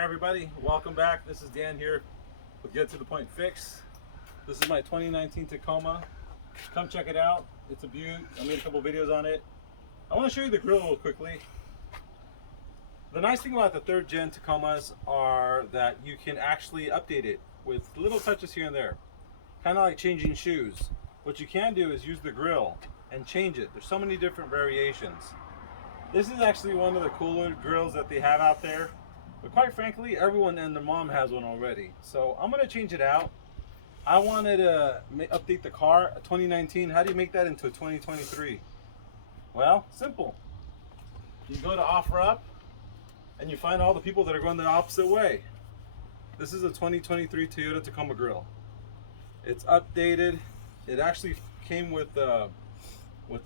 Hi everybody, welcome back. This is Dan here with Get to the Point Fix. This is my 2019 Tacoma. Come check it out. It's a beaut. I made a couple videos on it. I want to show you the grill real quickly. The nice thing about the 3rd gen Tacomas are that you can actually update it with little touches here and there. Kind of like changing shoes. What you can do is use the grill and change it. There's so many different variations. This is actually one of the cooler grills that they have out there. But quite frankly, everyone and their mom has one already. So I'm going to change it out. I wanted to update the car, a 2019. How do you make that into a 2023? Well, simple. You go to offer up and you find all the people that are going the opposite way. This is a 2023 Toyota Tacoma Grill. It's updated. It actually came with the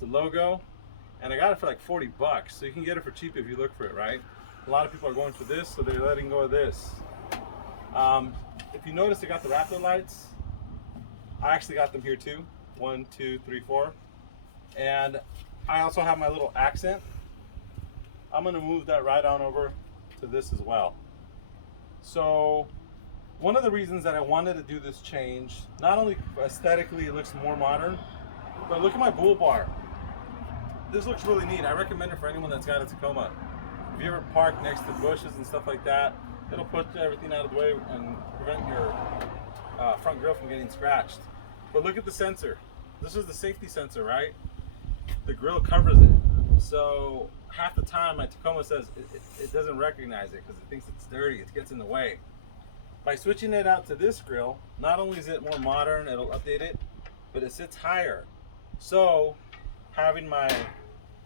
logo, and I got it for like 40 bucks. So you can get it for cheap if you look for it, right? A lot of people are going for this, so they're letting go of this. If you notice, they got the Raptor lights. I actually got them here too. 1, 2, 3, 4. And I also have my little accent. I'm gonna move that right on over to this as well. So one of the reasons that I wanted to do this change, not only aesthetically it looks more modern, but look at my bull bar. This looks really neat. I recommend it for anyone that's got a Tacoma. If you ever park next to bushes and stuff like that, it'll put everything out of the way and prevent your front grill from getting scratched. But look at the sensor. This is the safety sensor, right? The grill covers it. So half the time my Tacoma says it doesn't recognize it because it thinks it's dirty, it gets in the way. By switching it out to this grill, not only is it more modern, it'll update it, but it sits higher. So having my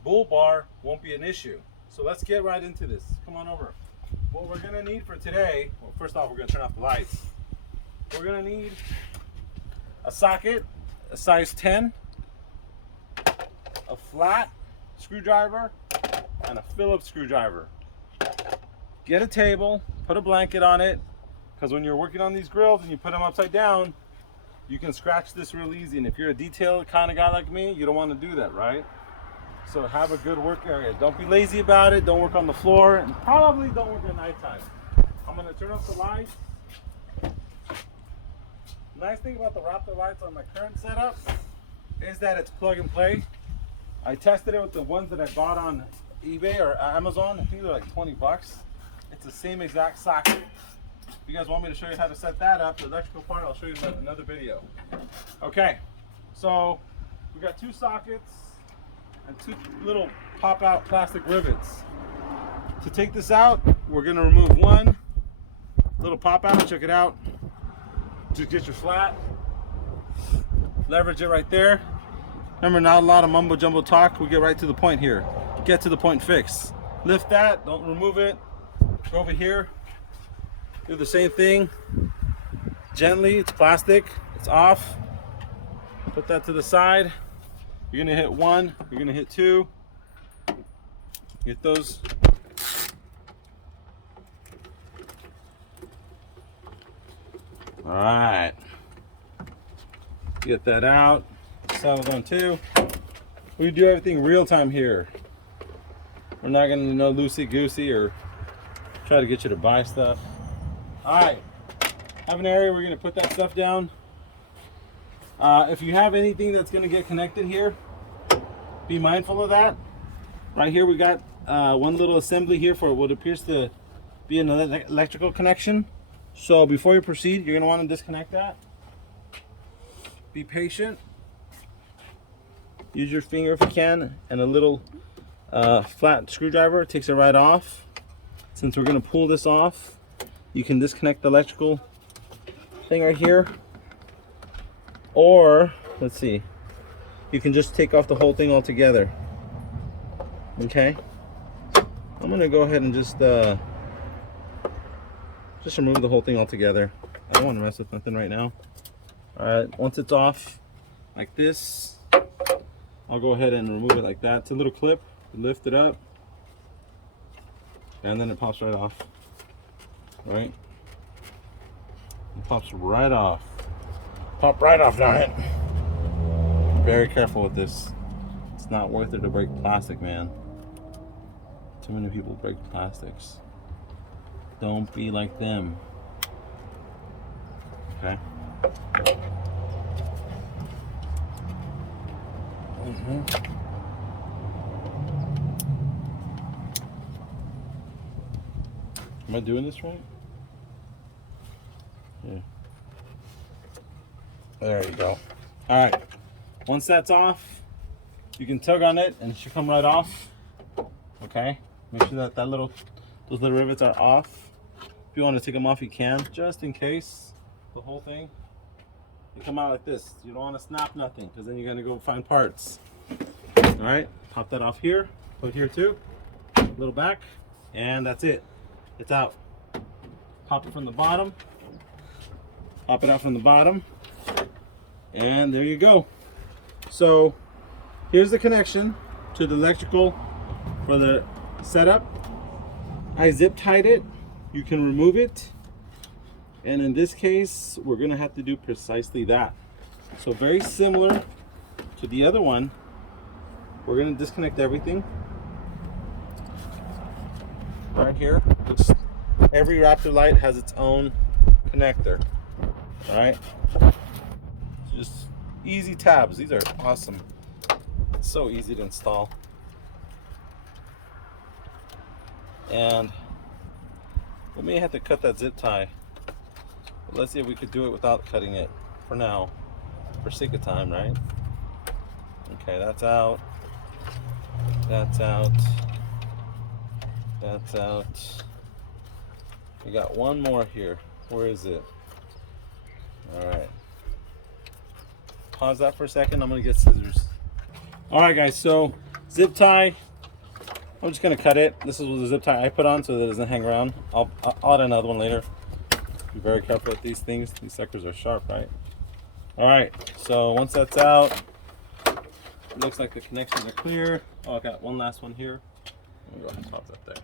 bull bar won't be an issue. So let's get right into this. Come on over. What we're gonna need for today, well, first off, we're gonna turn off the lights. We're gonna need a socket, a size 10, a flat screwdriver, and a Phillips screwdriver. Get a table, put a blanket on it, because when you're working on these grills and you put them upside down, you can scratch this real easy. And if you're a detailed kind of guy like me, you don't want to do that, right? So have a good work area. Don't be lazy about it. Don't work on the floor, and probably don't work at nighttime. I'm gonna turn off the lights. Nice thing about the Raptor lights on my current setup is that it's plug and play. I tested it with the ones that I bought on eBay or Amazon. I think they're like 20 bucks. It's the same exact socket. If you guys want me to show you how to set that up, the electrical part, I'll show you in another video. Okay, so we got 2 sockets and 2 little pop-out plastic rivets. To take this out, we're gonna remove one little pop-out. Check it out. Just get your flat, leverage it right there. Remember, not a lot of mumbo jumbo talk. We get right to the point here. Get to the point fix. Lift that, don't remove it. Go over here, do the same thing. Gently, it's plastic, it's off. Put that to the side. You're gonna hit 1, you're gonna hit 2. Get those. All right. Get that out. Settled on 2. We do everything real time here. We're not gonna know loosey goosey or try to get you to buy stuff. All right. Have an area where you're gonna put that stuff down. If you have anything that's going to get connected here, be mindful of that. Right here we got one little assembly here for what appears to be an electrical connection. So before you proceed, you're going to want to disconnect that. Be patient. Use your finger if you can, and a little flat screwdriver takes it right off. Since we're going to pull this off, you can disconnect the electrical thing right here. Or, let's see, you can just take off the whole thing altogether. Okay? I'm going to go ahead and just remove the whole thing altogether. I don't want to mess with nothing right now. Alright, once it's off, like this, I'll go ahead and remove it like that. It's a little clip, lift it up, and then it pops right off. Right? It pops right off. Pop right off, darn it. Very careful with this. It's not worth it to break plastic, man. Too many people break plastics. Don't be like them. Okay. Am I doing this right? Yeah. There you go. All right. Once that's off, you can tug on it and it should come right off. Okay. Make sure that those little rivets are off. If you want to take them off, you can, just in case. The whole thing. You come out like this. You don't want to snap nothing, because then you're gonna go find parts. All right. Pop that off here. Put here too. A little back, and that's it. It's out. Pop it from the bottom. Pop it out from the bottom, and there you go. So here's the connection to the electrical for the setup. I zip tied it. You can remove it, and in this case we're gonna have to do precisely that. So very similar to the other one, we're gonna disconnect everything right here. Every Raptor light has its own connector. All right, just easy tabs. These are awesome. It's so easy to install. And we may have to cut that zip tie, but let's see if we could do it without cutting it for now, for sake of time, right? Okay, that's out. That's out. That's out. We got one more here. Where is it? All right. Pause that for a second. I'm gonna get scissors. All right, guys. So zip tie. I'm just gonna cut it. This is the zip tie I put on so that it doesn't hang around. I'll add another one later. Be very careful with these things. These suckers are sharp, right? All right. So once that's out, it looks like the connections are clear. Oh, I got one last one here. I'm gonna go ahead and pop that there.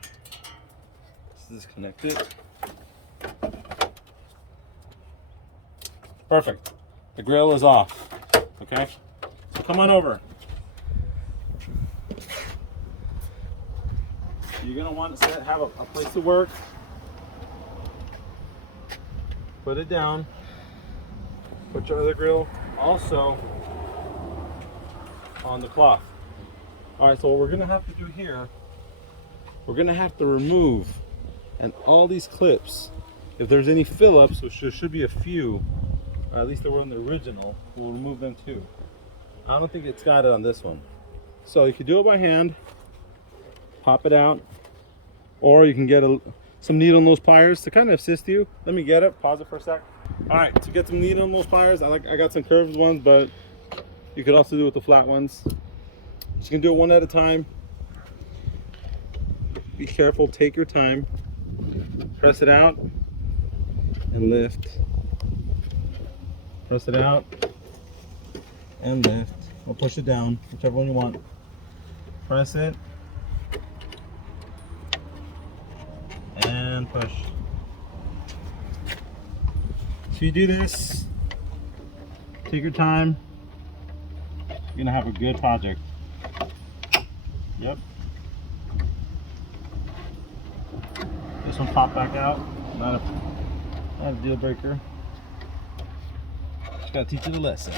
Disconnect it. Perfect. The grill is off. Okay, so come on over. You're gonna want to have a place to work. Put it down. Put your other grill also on the cloth. All right, so what we're gonna have to do here, we're gonna have to remove and all these clips. If there's any Phillips, which there should be a few, or at least they were on the original, we'll remove them too. I don't think it's got it on this one. So you can do it by hand, pop it out, or you can get some needle nose pliers to kind of assist you. Let me get it, pause it for a sec. All right, to get some needle nose pliers, I got some curved ones, but you could also do it with the flat ones. You can do it one at a time. Be careful, take your time. Press it out and lift. Press it out and lift, or push it down, whichever one you want. Press it and push. So you do this, take your time, you're gonna have a good project. Yep. This one popped back out, not a deal breaker. Just gotta teach you the lesson.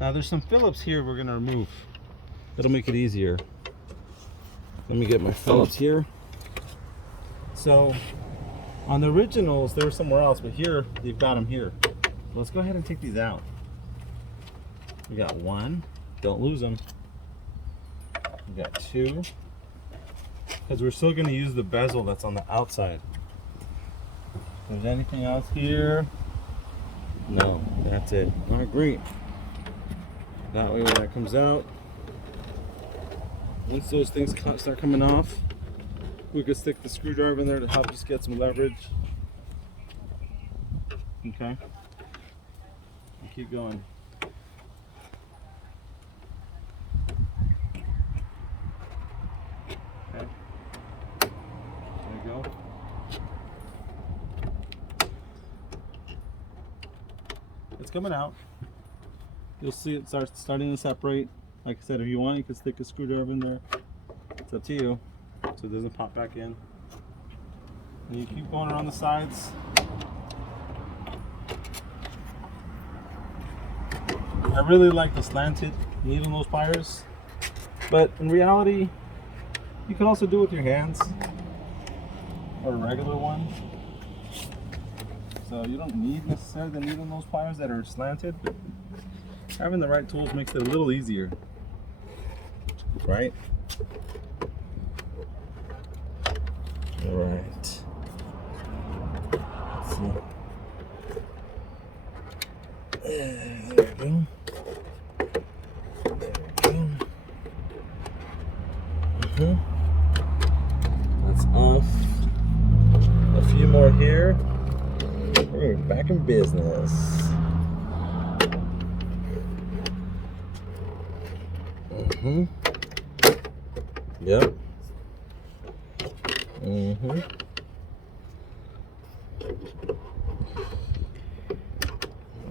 Now there's some Phillips here we're gonna remove. That'll make it easier. Let me get my Phillips here. So on the originals, they were somewhere else, but here they've got them here. Let's go ahead and take these out. We got one. Don't lose them. We got two. Because we're still going to use the bezel that's on the outside. If there's anything else here? No, that's it. All right, great. That way when that comes out, once those things start coming off, we could stick the screwdriver in there to help us get some leverage. Okay. And keep going. Okay. There you go. It's coming out. You'll see it starting to separate. Like I said, if you want, you can stick a screwdriver in there. It's up to you, so it doesn't pop back in. And you keep going around the sides. I really like the slanted needle nose pliers, but in reality, you can also do it with your hands or a regular one. So you don't need necessarily the needle nose pliers that are slanted, but having the right tools makes it a little easier, right? All right. Let's see. There we go. That's off. A few more here. We're back in business. Yep.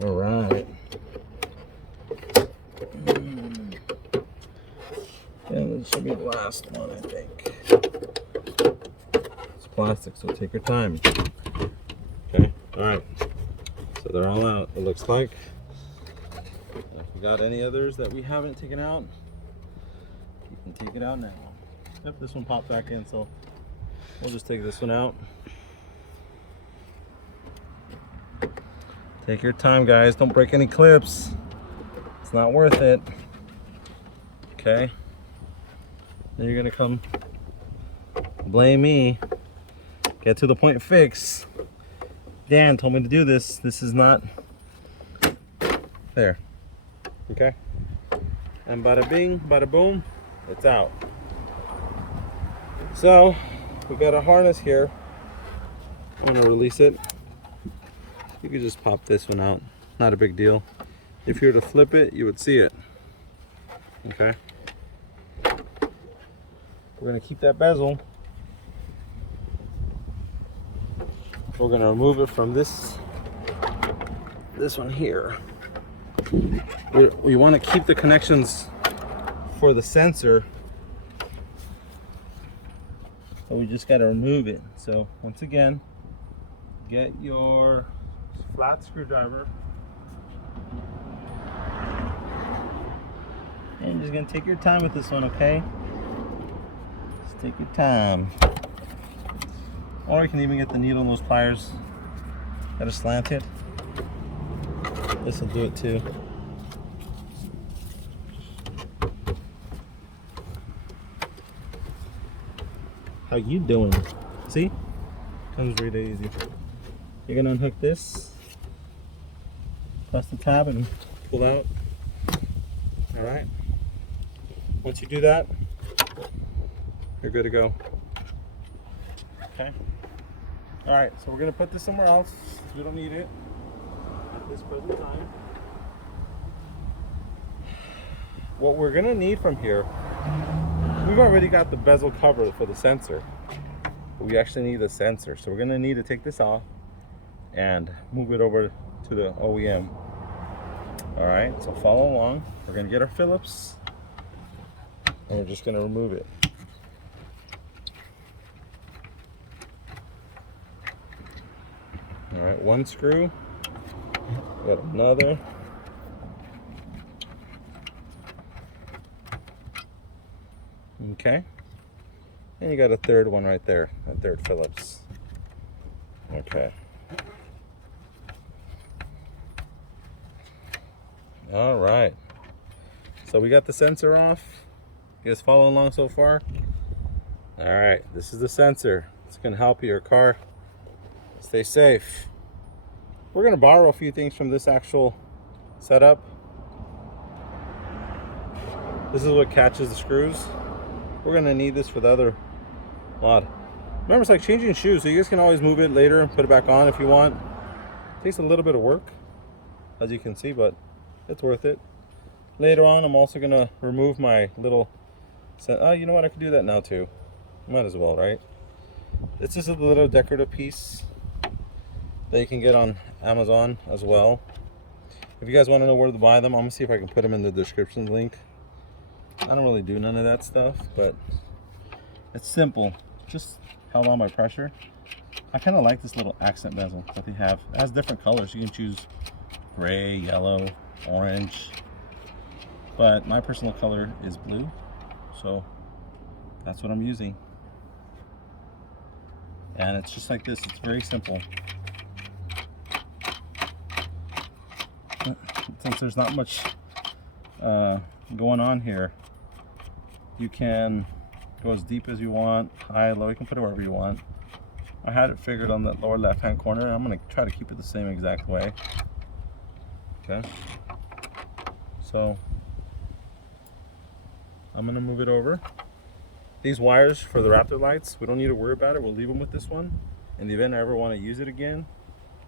All right. And this should be the last one, I think. It's plastic, so take your time. Okay, all right. So they're all out, it looks like. And if we got any others that we haven't taken out, you can take it out now. Yep, this one popped back in, so we'll just take this one out. Take your time, guys. Don't break any clips. It's not worth it. Okay. Then you're gonna come blame me. Get to the point fix. Dan told me to do this. This is not there. Okay. And bada bing, bada boom, it's out. So we got a harness here. I'm gonna release it. You could just pop this one out. Not a big deal. If you were to flip it, you would see it. Okay. We're gonna keep that bezel. We're gonna remove it from this one here. We want to keep the connections for the sensor, but we just got to remove it. So once again, get your flat screwdriver and you're just gonna take your time with this one, okay? Just take your time. Or you can even get the needle nose pliers that are slanted. This will do it too. How you doing? See? Comes really easy. You're gonna unhook this, press the tab and pull out. All right. Once you do that, you're good to go. Okay. All right, so we're gonna put this somewhere else. We don't need it at this present time. What we're gonna need from here, we've already got the bezel cover for the sensor, but we actually need the sensor. So we're gonna need to take this off and move it over to the OEM. All right, so follow along. We're gonna get our Phillips and we're just gonna remove it. All right, one screw, got another. Okay, and you got a third one right there, a third Phillips. Okay. All right, so we got the sensor off. You guys following along so far? All right, this is the sensor. It's gonna help your car stay safe. We're gonna borrow a few things from this actual setup. This is what catches the screws. We're gonna need this for the other mod. Remember, it's like changing shoes, so you guys can always move it later and put it back on if you want. It takes a little bit of work, as you can see, but it's worth it. Later on, I'm also gonna remove my little, oh, you know what, I could do that now too. Might as well, right? It's just a little decorative piece that you can get on Amazon as well. If you guys want to know where to buy them, I'm gonna see if I can put them in the description link. I don't really do none of that stuff, but It's simple, just held on by pressure. I kind of like this little accent bezel that they have. It has different colors. You can choose gray, yellow, orange, but my personal color is blue, so that's what I'm using. And it's just like this. It's very simple. Since there's not much going on here, you can go as deep as you want, high, low. You can put it wherever you want. I had it figured on that lower left hand corner. I'm going to try to keep it the same exact way. Okay, so I'm going to move it over. These wires for the Raptor lights, we don't need to worry about it. We'll leave them with this one. In the event I ever want to use it again,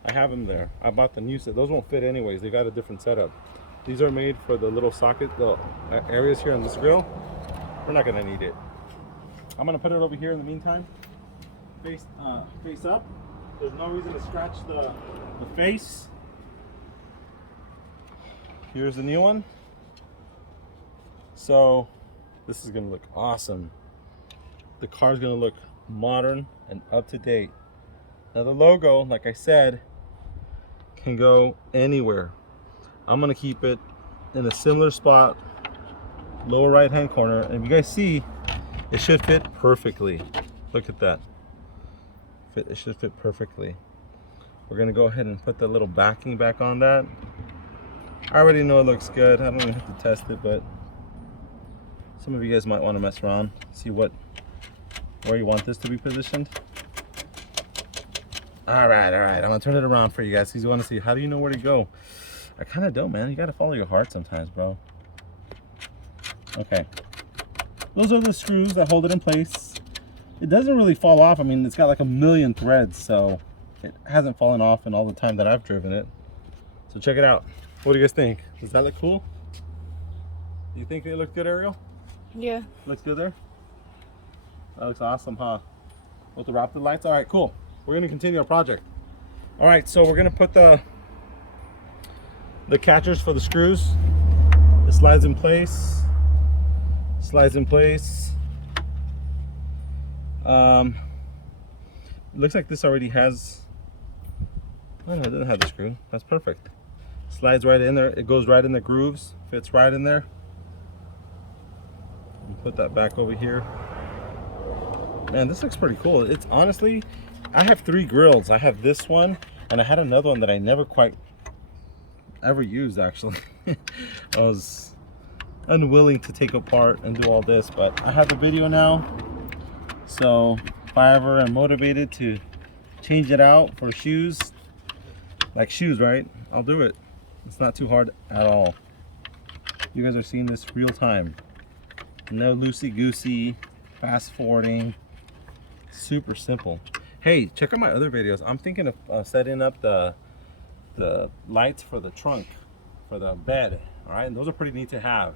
I have them there. I bought the new set. Those won't fit anyways. They got a different setup. These are made for the little socket, the areas here on this grill. We're not going to need it. I'm going to put it over here in the meantime. Face up. There's no reason to scratch the face. Here's the new one. So this is going to look awesome. The car's going to look modern and up to date. Now the logo, like I said, can go anywhere. I'm going to keep it in a similar spot, lower right hand corner, and if you guys see, it should fit perfectly. Look at that. It should fit perfectly. We're going to go ahead and put the little backing back on that. I already know it looks good. I don't even have to test it, but some of you guys might want to mess around, see where you want this to be positioned. All right. I'm gonna turn it around for you guys because you want to see, how do you know where to go? I kind of don't, man. You got to follow your heart sometimes, bro. Okay, those are the screws that hold it in place. It doesn't really fall off. I mean, it's got like a million threads, so it hasn't fallen off in all the time that I've driven it. So check it out. What do you guys think? Does that look cool? Do you think it looks good, Ariel? Yeah. Looks good there? That looks awesome, huh? With the Raptor lights? All right, cool. We're gonna continue our project. All right, so we're gonna put the catchers for the screws. It slides in place. Slides in place. It looks like this already has, oh no, it doesn't have the screw. That's perfect. Slides right in there. It goes right in the grooves. Fits right in there. Put that back over here. Man, this looks pretty cool. It's honestly, I have 3 grills. I have this one, and I had another one that I never quite ever used, actually. I was unwilling to take apart and do all this, but I have the video now. So if I ever am motivated to change it out for shoes, like shoes, right? I'll do it. It's not too hard at all. You guys are seeing this real time. No loosey-goosey, fast forwarding. Super simple. Hey, check out my other videos. I'm thinking of setting up the lights for the trunk, for the bed. All right, and those are pretty neat to have.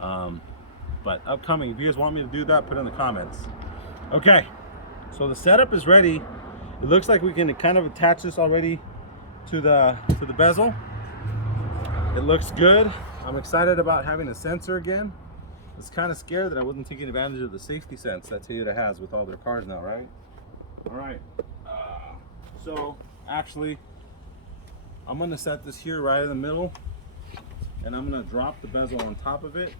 But upcoming, if you guys want me to do that, put it in the comments. Okay, so the setup is ready. It looks like we can kind of attach this already to the bezel. It looks good. I'm excited about having a sensor again. I was kind of scared that I wasn't taking advantage of the safety sense that Toyota has with all their cars now, right? All right. So actually, I'm gonna set this here right in the middle, and I'm gonna drop the bezel on top of it.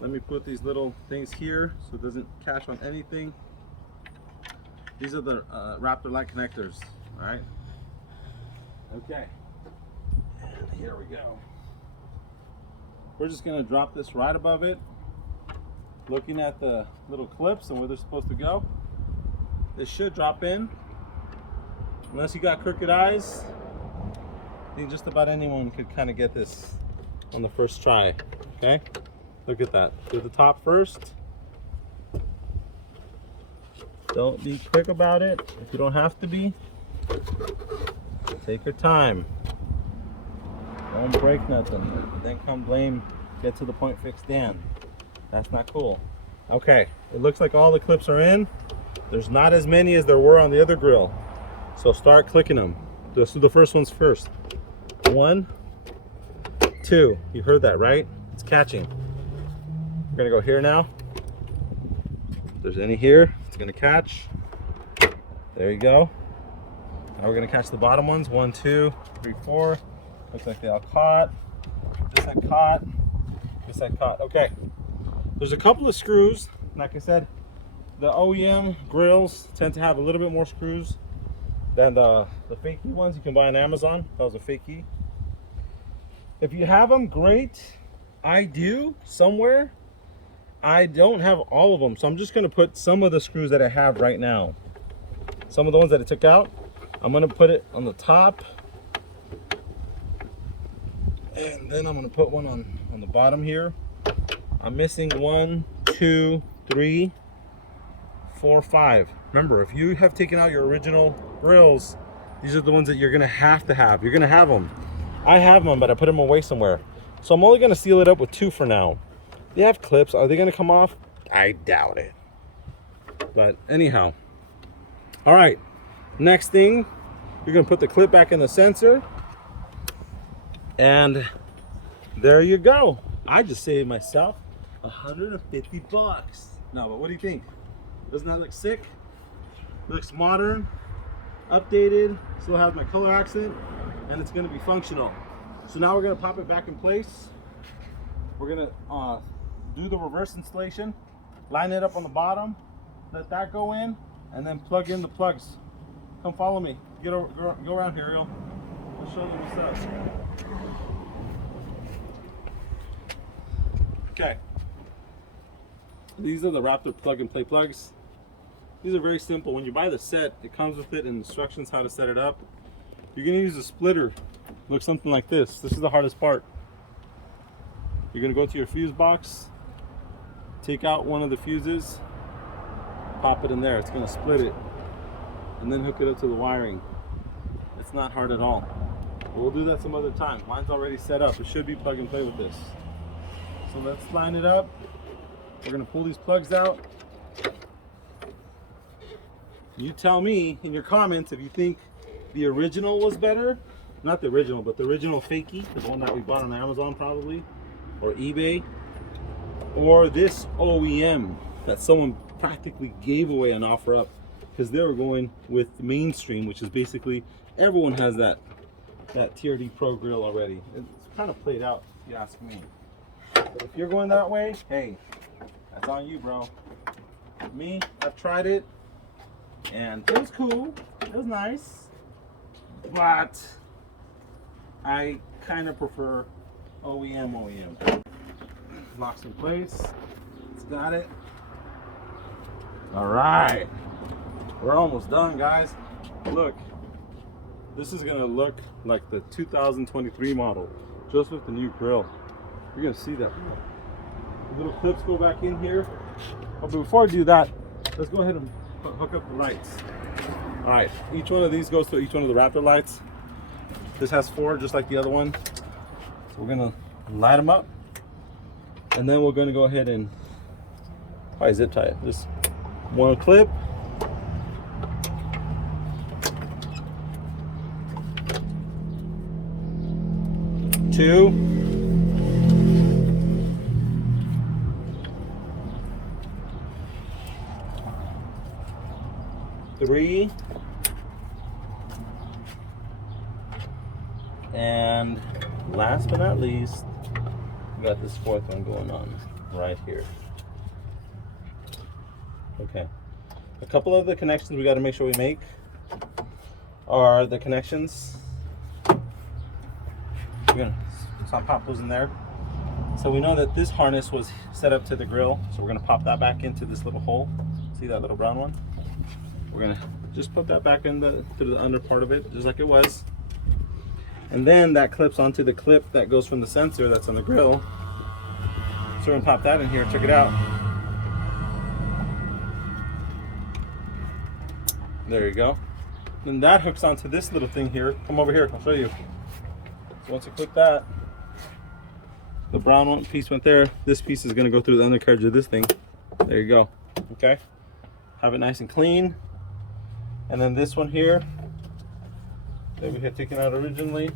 Let me put these little things here so it doesn't catch on anything. These are the Raptor light connectors, all right? Okay, and here we go. We're just gonna drop this right above it, looking at the little clips and where they're supposed to go. This should drop in. Unless you got crooked eyes, I think just about anyone could kind of get this on the first try, okay? Look at that. Do the top first. Don't be quick about it if you don't have to be. Take your time. Don't break nothing. Then come blame, get to the point fix Dan. That's not cool. Okay, it looks like all the clips are in. There's not as many as there were on the other grill. So start clicking them. Let's do the first ones first. 1, 2. You heard that, right? It's catching. We're gonna go here now. If there's any here, it's gonna catch. There you go. Now we're gonna catch the bottom ones. 1, 2, 3, 4. Looks like they all caught. This had caught. This had caught. Okay. There's a couple of screws. Like I said, the OEM grills tend to have a little bit more screws than the fakey ones you can buy on Amazon. That was a fakey. If you have them, great. I do somewhere. I don't have all of them, so I'm just gonna put some of the screws that I have right now. Some of the ones that I took out, I'm gonna put it on the top, and then I'm gonna put one on the bottom here. I'm missing 1, 2, 3, 4, 5. Remember, if you have taken out your original grills, these are the ones that you're gonna have to have. You're gonna have them. I have them, but I put them away somewhere. So I'm only gonna seal it up with 2 for now. They have clips. Are they gonna come off? I doubt it. But anyhow. All right, next thing, you're gonna put the clip back in the sensor. And there you go. I just saved myself 150 bucks. No, but what do you think? Doesn't that look sick? Looks modern, updated, still has my color accent, and it's gonna be functional. So now we're gonna pop it back in place. We're gonna do the reverse installation, line it up on the bottom, let that go in, and then plug in the plugs. Come follow me. Go around here, Ariel. I'll show you what's up. Okay. These are the Raptor plug and play plugs. These are very simple. When you buy the set, it comes with it and instructions how to set it up. You're gonna use a splitter. Looks something like this. This is the hardest part. You're gonna go to your fuse box, take out one of the fuses, pop it in there. It's gonna split it, and then hook it up to the wiring. It's not hard at all. But we'll do that some other time. Mine's already set up. It should be plug and play with this. So let's line it up. We're gonna pull these plugs out. You tell me in your comments if you think the original was better. Not the original, but the original fakey, the one that we bought on Amazon probably, or eBay, or this OEM that someone practically gave away an offer up because they were going with mainstream, which is basically everyone has that TRD Pro grill already. It's kind of played out, if you ask me. But if you're going that way, hey, that's on you, bro. Me, I've tried it, and it was cool. It was nice, but I kind of prefer OEM. Locks in place. It's got it. All right, we're almost done, guys. Look, this is gonna look like the 2023 model, just with the new grill. You're gonna see that. The little clips go back in here. But before I do that, let's go ahead and hook up the lights. All right, each one of these goes to each one of the Raptor lights. This has 4, just like the other one. So we're gonna light them up, and then we're gonna go ahead and probably zip tie it. Just one clip. Two. 3, and last but not least, we got this 4th one going on right here. Okay, a couple of the connections we got to make sure we make are the connections. We're gonna pop those in there. So we know that this harness was set up to the grill, so we're gonna pop that back into this little hole. See that little brown one? We're gonna just put that back in through the under part of it, just like it was. And then that clips onto the clip that goes from the sensor that's on the grill. So we're gonna pop that in here, check it out. There you go. Then that hooks onto this little thing here. Come over here, I'll show you. So once you click that, the brown one piece went there. This piece is gonna go through the undercarriage of this thing. There you go, okay? Have it nice and clean. And then this one here that we had taken out originally,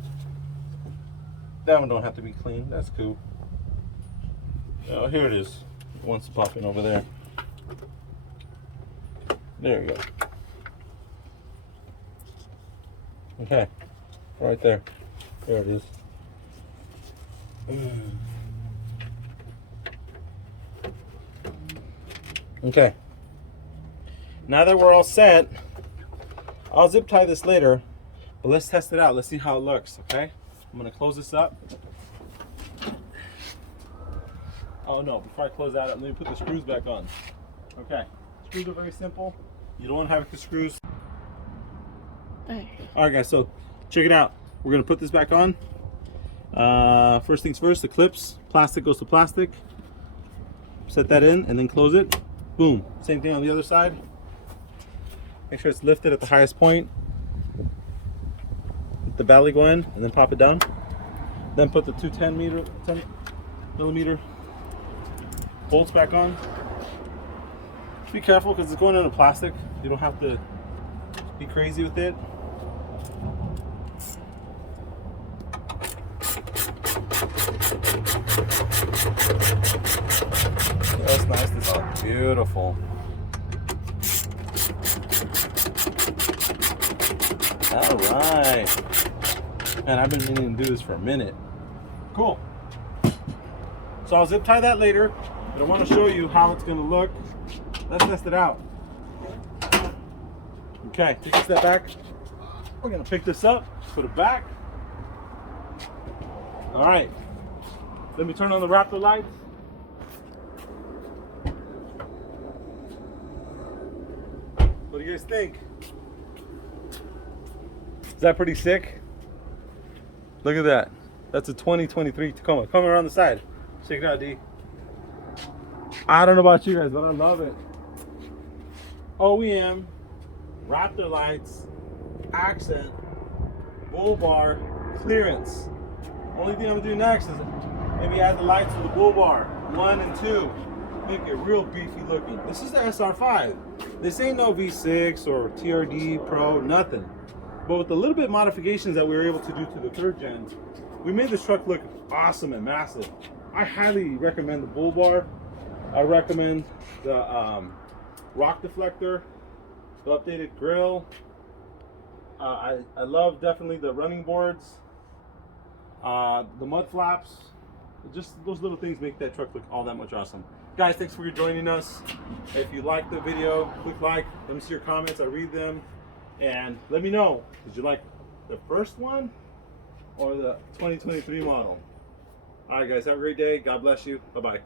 that one don't have to be clean. That's cool. Oh, here it is. It wants to pop in over there. There you go. Okay, right there. There it is. Okay. Now that we're all set, I'll zip tie this later, but let's test it out. Let's see how it looks, okay? I'm gonna close this up. Oh no, before I close that up, let me put the screws back on. Okay, screws are very simple. You don't want to have the screws. Okay. All right guys, so check it out. We're gonna put this back on. First things first, the clips. Plastic goes to plastic. Set that in and then close it. Boom. Same thing on the other side. Make sure it's lifted at the highest point. Let the belly go in and then pop it down. Then put the two 10 millimeter bolts back on. Be careful because it's going into plastic. You don't have to be crazy with it. That's nice. This is beautiful. All right. Man, I've been meaning to do this for a minute. Cool. So I'll zip tie that later, but I want to show you how it's going to look. Let's test it out. Okay, take a step back. We're going to pick this up, put it back. All right. Let me turn on the Raptor lights. What do you guys think? Is that pretty sick? Look at that. That's a 2023 Tacoma. Come around the side. Check it out, D. I don't know about you guys, but I love it. OEM, Raptor lights, accent, bull bar, clearance. Only thing I'm gonna do next is maybe add the lights to the bull bar, 1 and 2. Make it real beefy looking. This is the SR5. This ain't no V6 or TRD Pro, nothing. But with the little bit modifications that we were able to do to the 3rd gen, we made this truck look awesome and massive. I highly recommend the bull bar. I recommend the rock deflector, the updated grill. I love definitely the running boards, the mud flaps. Just those little things make that truck look all that much awesome. Guys, thanks for joining us. If you liked the video, click like. Let me see your comments. I read them. And let me know, did you like the first one or the 2023 model? All right, guys, have a great day. God bless you. Bye-bye.